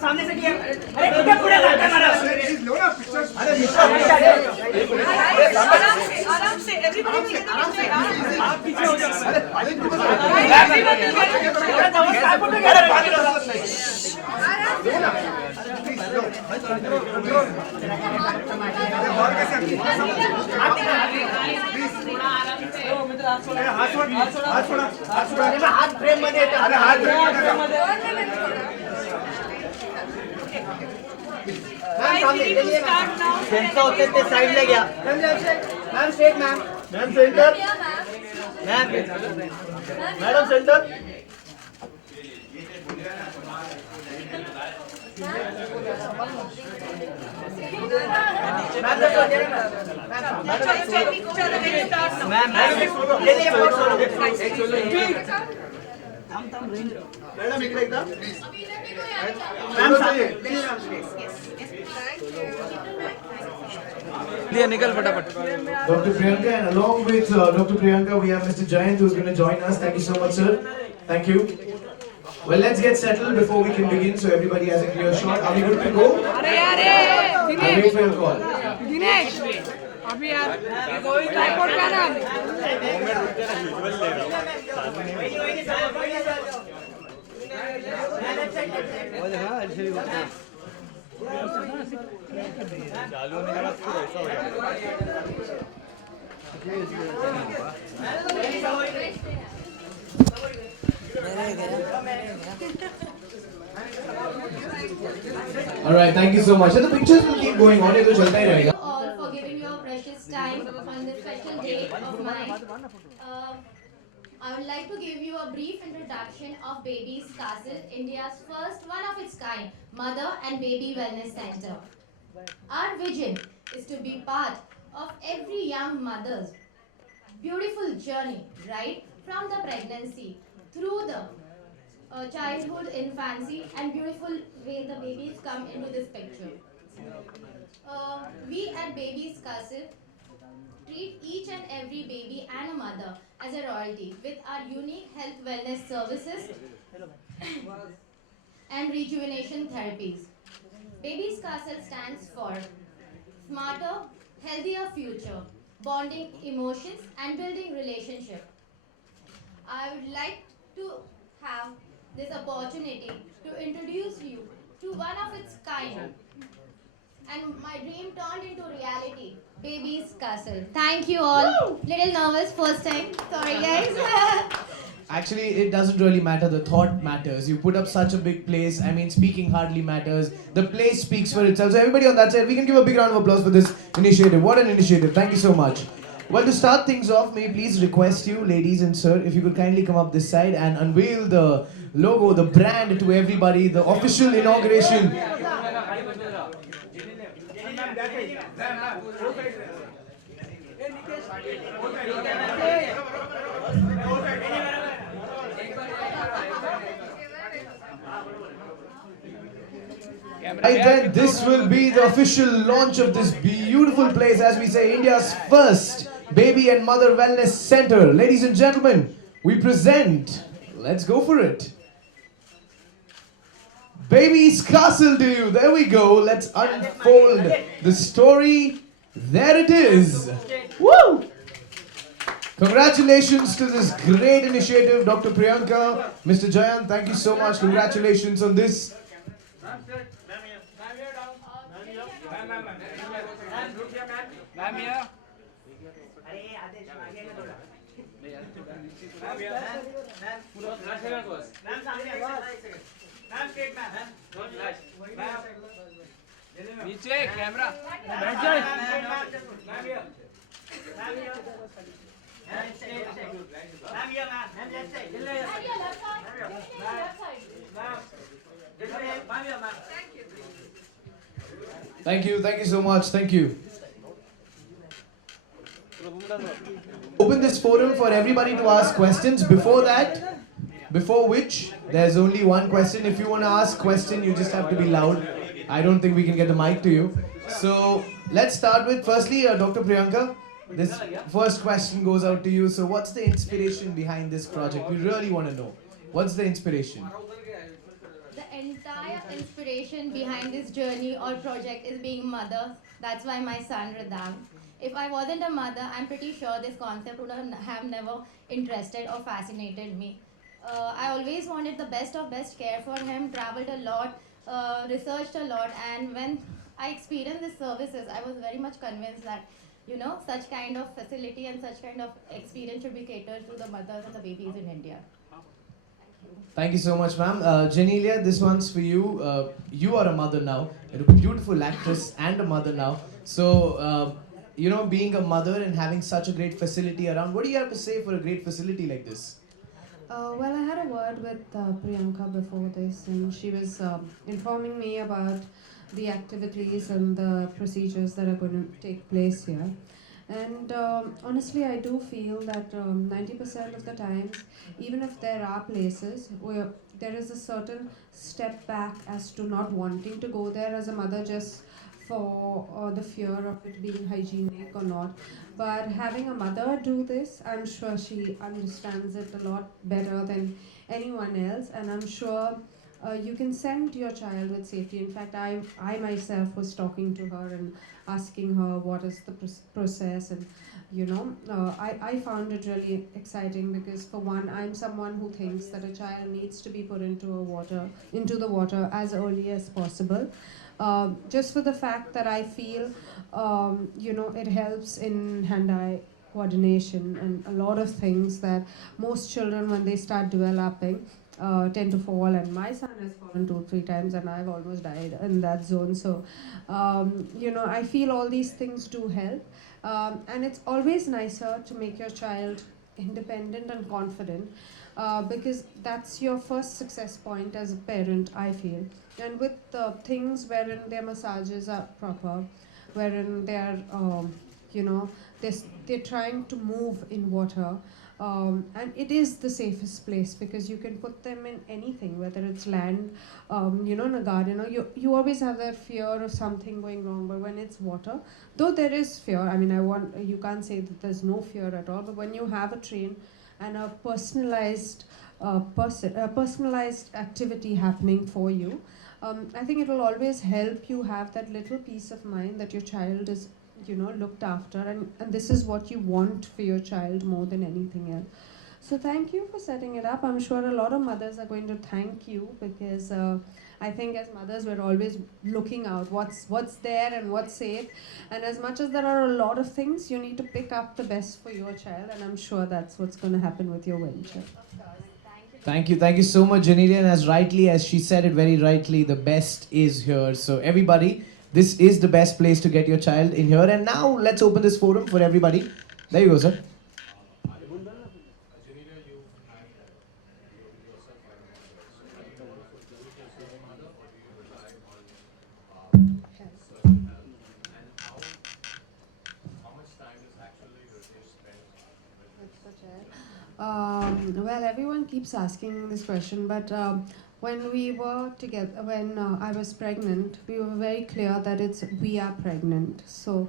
सामने से क्लियर। अरे कितना पूरा लगा हमारा। आराम से एवरीबॉडी आप पीछे हो जाओ। हाथ फ्रेम मध्ये येते. अरे हात फ्रेम मध्ये. त्यांचं होते ते साइडला घ्या. Ma'am straight ma'am. Ma'am centre. Ma'am madam centre. Madam इकडे एकदा निकल फटाफट. Dr. Priyanka, and along with Dr. Priyanka, we have Mr. Jayant who is going to join us. Thank you so much, sir. Thank you. Well, let's get settled before we can begin, so everybody has a clear shot. Are we good to go? I'm waiting for your call. Dinesh अभी यार tripod का ना All right, thank you so much. So the pictures will keep going on. It will chalta hi rahega. All for giving your precious time on this special day of mine. I would like to give you a brief introduction of Baby's Castle, India's first one of its kind mother and baby wellness center. Our vision is to be part of every young mother's beautiful journey, right from the pregnancy through the childhood, infancy, and beautiful way the babies come into this picture. We at Baby's Castle treat each and every baby and a mother as a royalty with our unique health wellness services and rejuvenation therapies. Baby's Castle stands for smarter, healthier future, bonding emotions and building relationship. I would like to have this opportunity to introduce you to one of its kind. And my dream turned into reality. Baby's Castle. Thank you all. Woo! Little nervous first time. Sorry guys. Actually, it doesn't really matter. The thought matters. You put up such a big place. I mean, speaking hardly matters. The place speaks for itself. So everybody on that side, we can give a big round of applause for this initiative. What an initiative. Thank you so much. Well, to start things off, may I please request you, ladies and sir, if you could kindly come up this side and unveil the logo, the brand to everybody, the official inauguration. Right then, this will be the official launch of this beautiful place, as we say, India's first baby and mother wellness center. Ladies and gentlemen, we present, let's go for it, Baby's Castle to you. There we go. Let's unfold the story. There it is. Woo! Congratulations to this great initiative, Dr. Priyanka, Mr. Jayant. Thank you so much. Congratulations on this. नीचे camera. Thank you so much. Thank you. Open this forum for everybody to ask questions. Before which, there's only one question. If you want to ask a question, you just have to be loud. I don't think we can get the mic to you. So let's start with, firstly, Dr. Priyanka. this first question goes out to you. So, what's the inspiration behind this project? We really want to know. What's the inspiration? The entire inspiration behind this journey or project is being mother. That's why my son Radam. If I wasn't a mother, I'm pretty sure this concept would have never interested or fascinated me. I always wanted the best of best care for him, traveled a lot, researched a lot, and when I experienced these services, I was very much convinced that such kind of facility and such kind of experience should be catered to the mothers and the babies in India. Thank you so much, ma'am. Genelia, this one's for you. You are a mother now. You're a beautiful actress and a mother now. So, being a mother and having such a great facility around, what do you have to say for a great facility like this? Well, I had a word with Priyanka before this, and she was informing me about the activities and the procedures that are going to take place here. And honestly, I do feel that 90% of the times, even if there are places where there is a certain step back as to not wanting to go there as a mother just for the fear of it being hygienic or not. But having a mother do this, I'm sure she understands it a lot better than anyone else, and I'm sure you can send your child with safety. In fact, I myself was talking to her and asking her what is the process, and I found it really exciting because for one, I'm someone who thinks that a child needs to be put into the water as early as possible. Just for the fact that I feel, it helps in hand-eye coordination and a lot of things that most children, when they start developing, tend to fall. And my son has fallen 2 or 3 times, and I've almost died in that zone. So, I feel all these things do help, and it's always nicer to make your child independent and confident. Because that's your first success point as a parent, I feel. And with things wherein their massages are proper, wherein they're, they're trying to move in water, and it is the safest place because you can put them in anything, whether it's land, in a garden, or you always have that fear of something going wrong. But when it's water, though there is fear, I mean, you can't say that there's no fear at all. But when you have a train and a personalized personalized activity happening for you, I think it will always help you have that little peace of mind that your child is, looked after, and this is what you want for your child more than anything else. So thank you for setting it up. I'm sure a lot of mothers are going to thank you because I think as mothers we're always looking out what's there and what's safe. And as much as there are a lot of things, you need to pick up the best for your child, and I'm sure that's what's going to happen with your venture. Thank you so much, Genelia. And as she said it very rightly, the best is here. So everybody, this is the best place to get your child in here. And now let's open this forum for everybody. There you go, sir. Well, everyone keeps asking this question, but when we were together, when I was pregnant, we were very clear that we are pregnant. So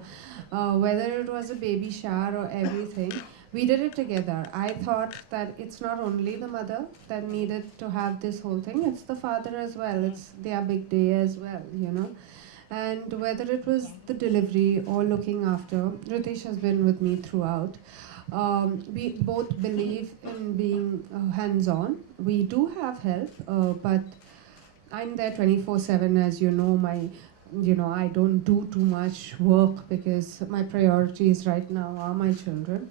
whether it was a baby shower or everything, we did it together. I thought that it's not only the mother that needed to have this whole thing, it's the father as well. It's their big day as well, And whether it was the delivery or looking after, Ritesh has been with me throughout. We both believe in being hands-on. We do have help, but I'm there 24/7. As you know, I don't do too much work because my priorities right now are my children.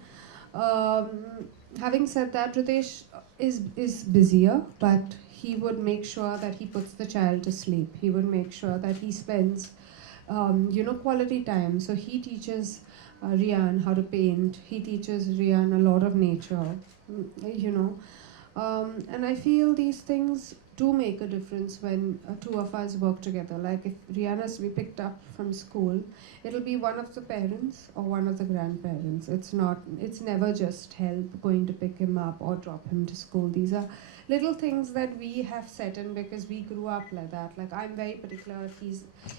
Having said that, Ritesh is busier, but he would make sure that he puts the child to sleep. He would make sure that he spends, quality time. So he teaches Rian how to paint. He teaches Rian a lot of nature, And I feel these things do make a difference when two of us work together. Like if Rihanna's to be picked up from school, it'll be one of the parents or one of the grandparents. It's never just help going to pick him up or drop him to school. These are little things that we have set in because we grew up like that. Like I'm very particular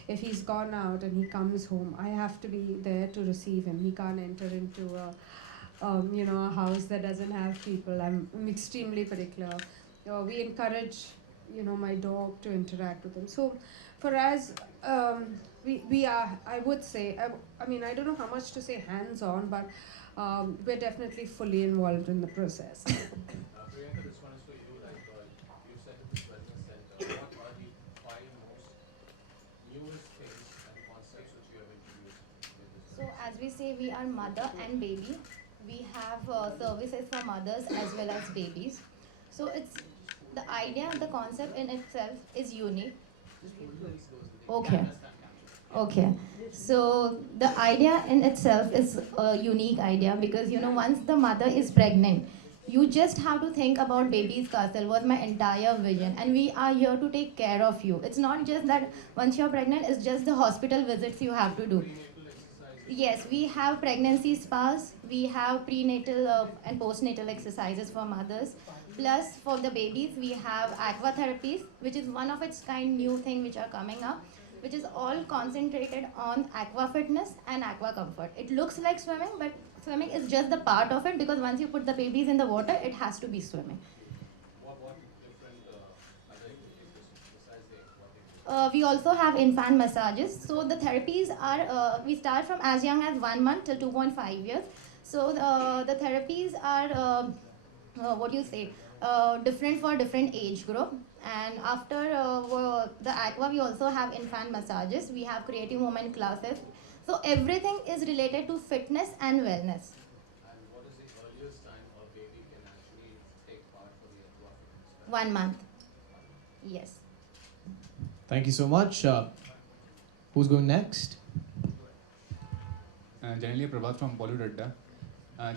if he's gone out and he comes home, I have to be there to receive him. He can't enter into a house that doesn't have people. I'm extremely particular. We encourage, my dog to interact with him. So for us, we are, I would say, I mean, I don't know how much to say hands-on, but we're definitely fully involved in the process. Priyanka, this one is for you. Like you said at this wellness center, what are the 5 most newest things and concepts which you have introduced with this? So as we say, we are mother and baby. We have services for mothers as well as babies. So it's the idea, the concept in itself is unique. Okay. Okay. So the idea in itself is a unique idea because once the mother is pregnant, you just have to think about baby's castle was my entire vision, and we are here to take care of you. It's not just that once you're pregnant, it's just the hospital visits you have to do. Yes, we have pregnancy spas, we have prenatal and postnatal exercises for mothers. Plus, for the babies, we have aqua therapies, which is one of its kind new thing which are coming up, which is all concentrated on aqua fitness and aqua comfort. It looks like swimming, but swimming is just the part of it because once you put the babies in the water, it has to be swimming. What different other activities besides the aquatic? We also have infant massages. So the therapies are, we start from as young as 1 month till 2.5 years. So the therapies are, different for different age group. And after the aqua, we also have infant massages. We have creative movement classes. So everything is related to fitness and wellness. And what is the earliest time a baby can actually take part for the aquatic? 1 month. Yes. Thank you so much. Who's going next? Genelia Prabhat from Bollywood अड्डा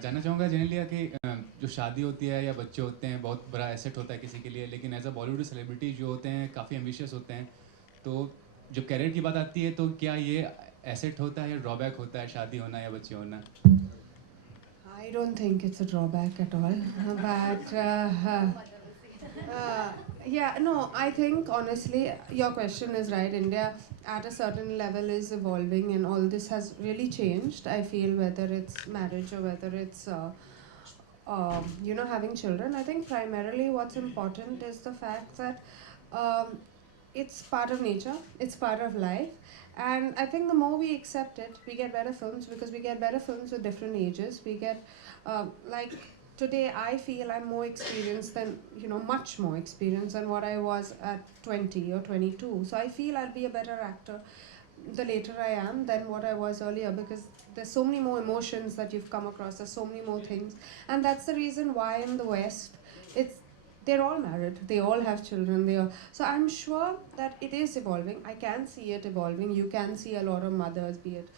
जानना चाहूँगा जेनेलिया कि जो शादी होती है या बच्चे होते हैं बहुत बड़ा एसेट होता है किसी के लिए, लेकिन एज अ बॉलीवुड सेलिब्रिटी जो होते हैं काफ़ी एम्बिशियस होते हैं, तो जब कैरियर की बात आती है तो क्या ये एसेट होता है या ड्रॉबैक होता है शादी होना या बच्चे होना? I don't think it's a drawback at all. But yeah, no, I think honestly, your question is right. India at a certain level is evolving, and all this has really changed. I feel whether it's marriage or whether it's having children. I think primarily what's important is the fact that it's part of nature, it's part of life. And I think the more we accept it, we get better films because we get better films with different ages. We get, like today, I feel I'm more experienced than, much more experienced than what I was at 20 or 22. So I feel I'll be a better actor the later I am than what I was earlier because there's so many more emotions that you've come across. There's so many more things. And that's the reason why in the West, they're all married. They all have children. So I'm sure that it is evolving. I can see it evolving. You can see a lot of mothers, be it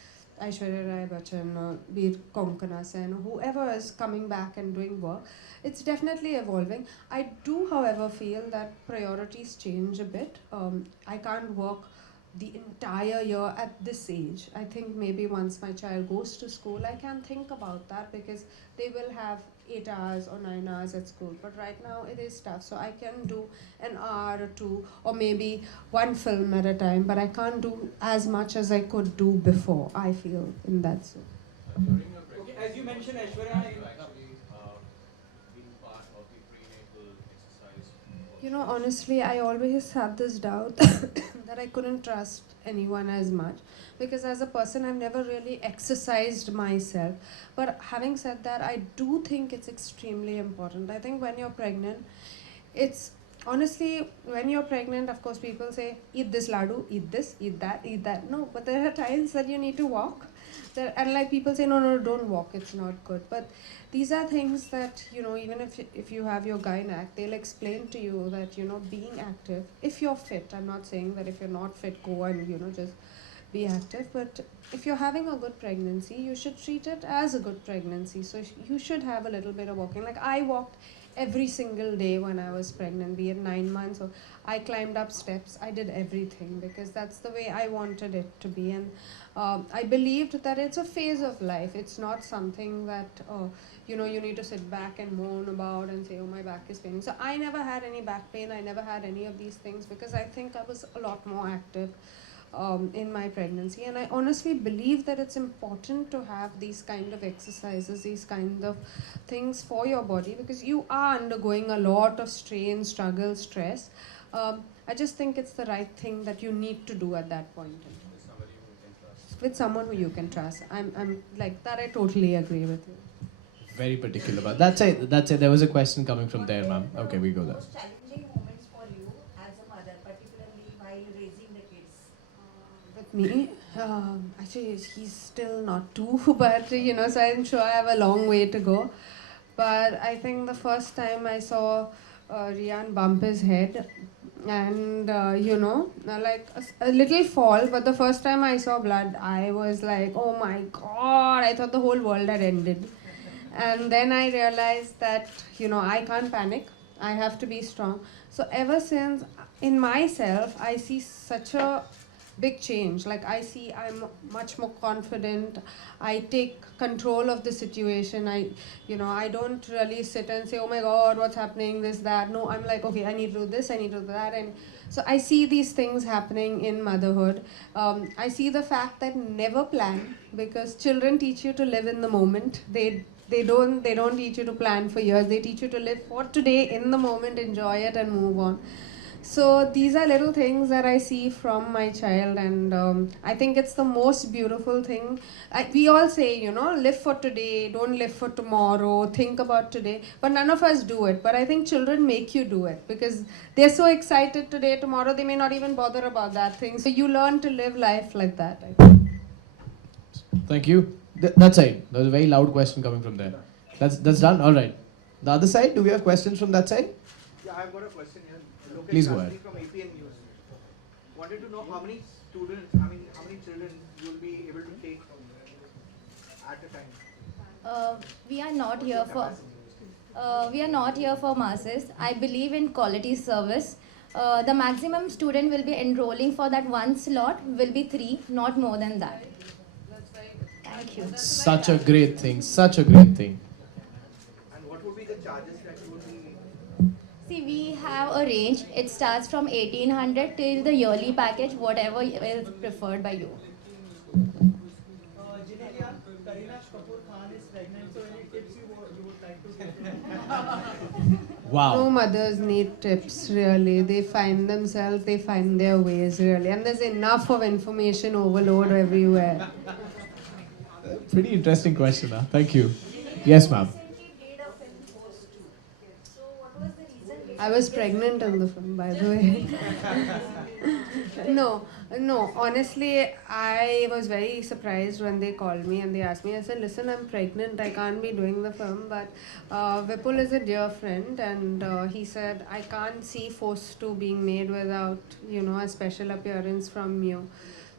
Aishwarya Rai Bachchan, be it Konkana Sen, or whoever is coming back and doing work. It's definitely evolving. I do, however, feel that priorities change a bit. I can't work the entire year at this age. I think maybe once my child goes to school, I can think about that because they will have 8 hours or 9 hours at school. But right now it is tough. So I can do an hour or two or maybe one film at a time, but I can't do as much as I could do before, I feel, in that sense. Okay, as you mentioned, Aishwarya, Being part of the prenatal exercise. Honestly, I always had this doubt that I couldn't trust anyone as much because as a person, I've never really exercised myself. But having said that, I do think it's extremely important. I think when you're pregnant, honestly, when you're pregnant, of course, people say, eat this laddu, eat this, eat that. No, but there are times that you need to walk. And like people say, no, don't walk, it's not good. But these are things that, even if you have your gynac, they'll explain to you that, being active, if you're fit, I'm not saying that if you're not fit, go and, just be active, but if you're having a good pregnancy, you should treat it as a good pregnancy. So you should have a little bit of walking. Like I walked every single day when I was pregnant, be it 9 months, or I climbed up steps. I did everything because that's the way I wanted it to be. And I believed that it's a phase of life. It's not something that you need to sit back and moan about and say, oh, my back is paining. So I never had any back pain. I never had any of these things because I think I was a lot more active in my pregnancy. And I honestly believe that it's important to have these kind of exercises, these kind of things for your body, because you are undergoing a lot of strain, struggle, stress. I just think it's the right thing that you need to do at that point in time. With someone who you can trust. I'm like that. I totally agree with you. Very particular about that's it. That's it. There was a question coming from there, ma'am. Okay, we go there. Most challenging moments for you as a mother, particularly while raising the kids? With me, actually, he's still not two, but so I'm sure I have a long way to go. But I think the first time I saw Rian bump his head, and like a little fall, but the first time I saw blood, I was like, oh my god, I thought the whole world had ended. And then I realized that I can't panic, I have to be strong. So ever since, in myself, I see such a big change. Like I see I'm much more confident. I take control of the situation. I don't really sit and say, oh my god, what's happening, this, that. No, I'm like, okay, I need to do this, I need to do that. And so I see these things happening in motherhood. I see the fact that never plan, because children teach you to live in the moment. They don't teach you to plan for years. They teach you to live for today, in the moment, enjoy it and move on. So these are little things that I see from my child, and I think it's the most beautiful thing. We all say, live for today, don't live for tomorrow, think about today, but none of us do it. But I think children make you do it because they're so excited today, tomorrow they may not even bother about that thing. So you learn to live life like that, I think. Thank you. That side. There was a very loud question coming from there. That's done. All right. The other side. Do we have questions from that side? Yeah, I've got a question here. Lokesh Please go Shastri ahead. from APN News. Wanted to know how many students, how many children you'll be able to take at a time. We are not here for masses. I believe in quality service. The maximum student will be enrolling for that one slot will be 3, not more than that. Thank you. Such a great thing. Such a great thing. And what would be the charges that you would be? See, we have a range. It starts from 1800 till the yearly package, whatever is preferred by you. Genelia, Kareena Kapoor Khan is pregnant, so any tips you would like to give? Wow. No mothers need tips, really. They find themselves, they find their ways, really. And there's enough of information overload everywhere. Pretty interesting question, huh? Thank you. Yes, ma'am. I was pregnant in the film, by the way. No, honestly, I was very surprised when they called me and they asked me. I said, listen, I'm pregnant, I can't be doing the film, but Vipul is a dear friend, and he said, I can't see Force 2 being made without, a special appearance from you.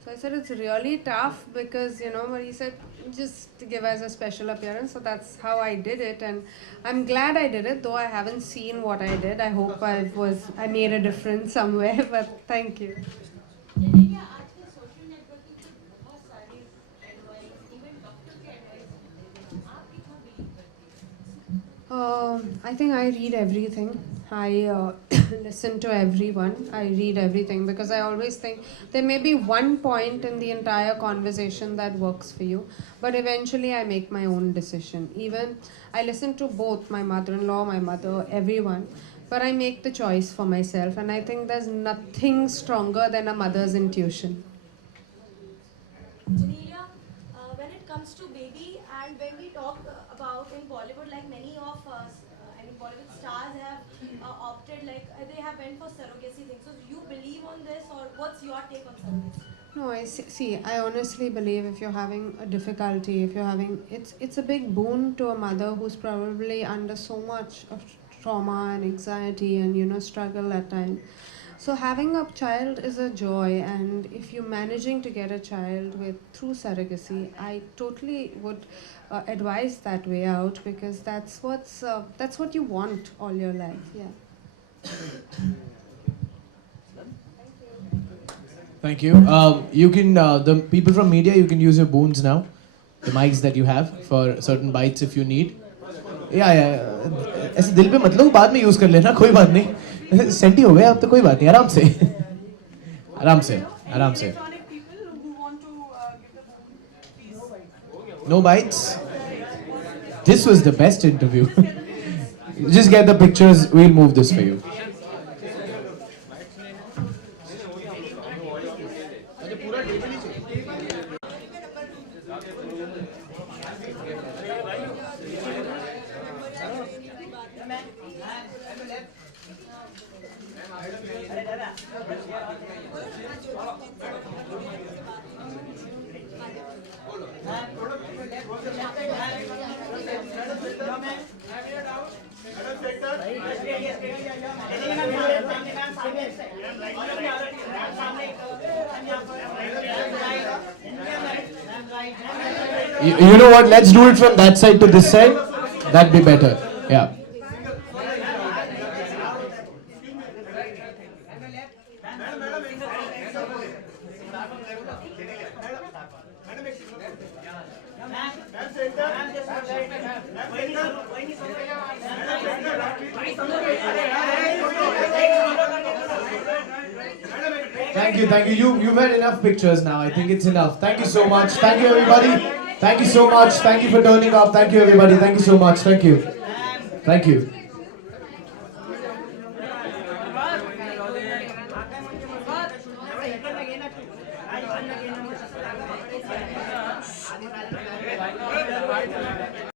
So I said, it's really tough because, but he said, just give us a special appearance. So that's how I did it. And I'm glad I did it, though I haven't seen what I did. I hope I made a difference somewhere, but thank you. I think I read everything. I listen to everyone. I read everything because I always think there may be one point in the entire conversation that works for you, but eventually I make my own decision. Even I listen to both my mother-in-law, my mother, everyone, but I make the choice for myself, and I think there's nothing stronger than a mother's intuition. Genelia, when it comes to baby and when we talk about in Bollywood, like many of us, Bollywood stars have opted, like they have went for surrogacy thing. So do you believe on this, or what's your take on surrogacy? No, I honestly believe if you're having a difficulty, if you're having, it's a big boon to a mother who's probably under so much of trauma and anxiety and, struggle at times. So having a child is a joy, and if you're managing to get a child with through surrogacy, I totally would advise that way out, because that's what you want all your life. Yeah. Thank you. You can, the people from media, you can use your boons now, the mics that you have for certain bites if you need. ऐसे दिल पे मत लो, बाद में use कर लेना, कोई बात नहीं. सेंटी हो गए अब तो कोई बात नहीं, आराम से. आराम से, आराम से. No bites. This was the best interview. Just get the pictures, we'll move this for you. You know what? Let's do it from that side to this side. That'd be better. Yeah. Thank you. You've had enough pictures now. I think it's enough. Thank you so much. Thank you, everybody. Thank you so much. Thank you for turning up. Thank you, everybody. Thank you so much. Thank you. Thank you.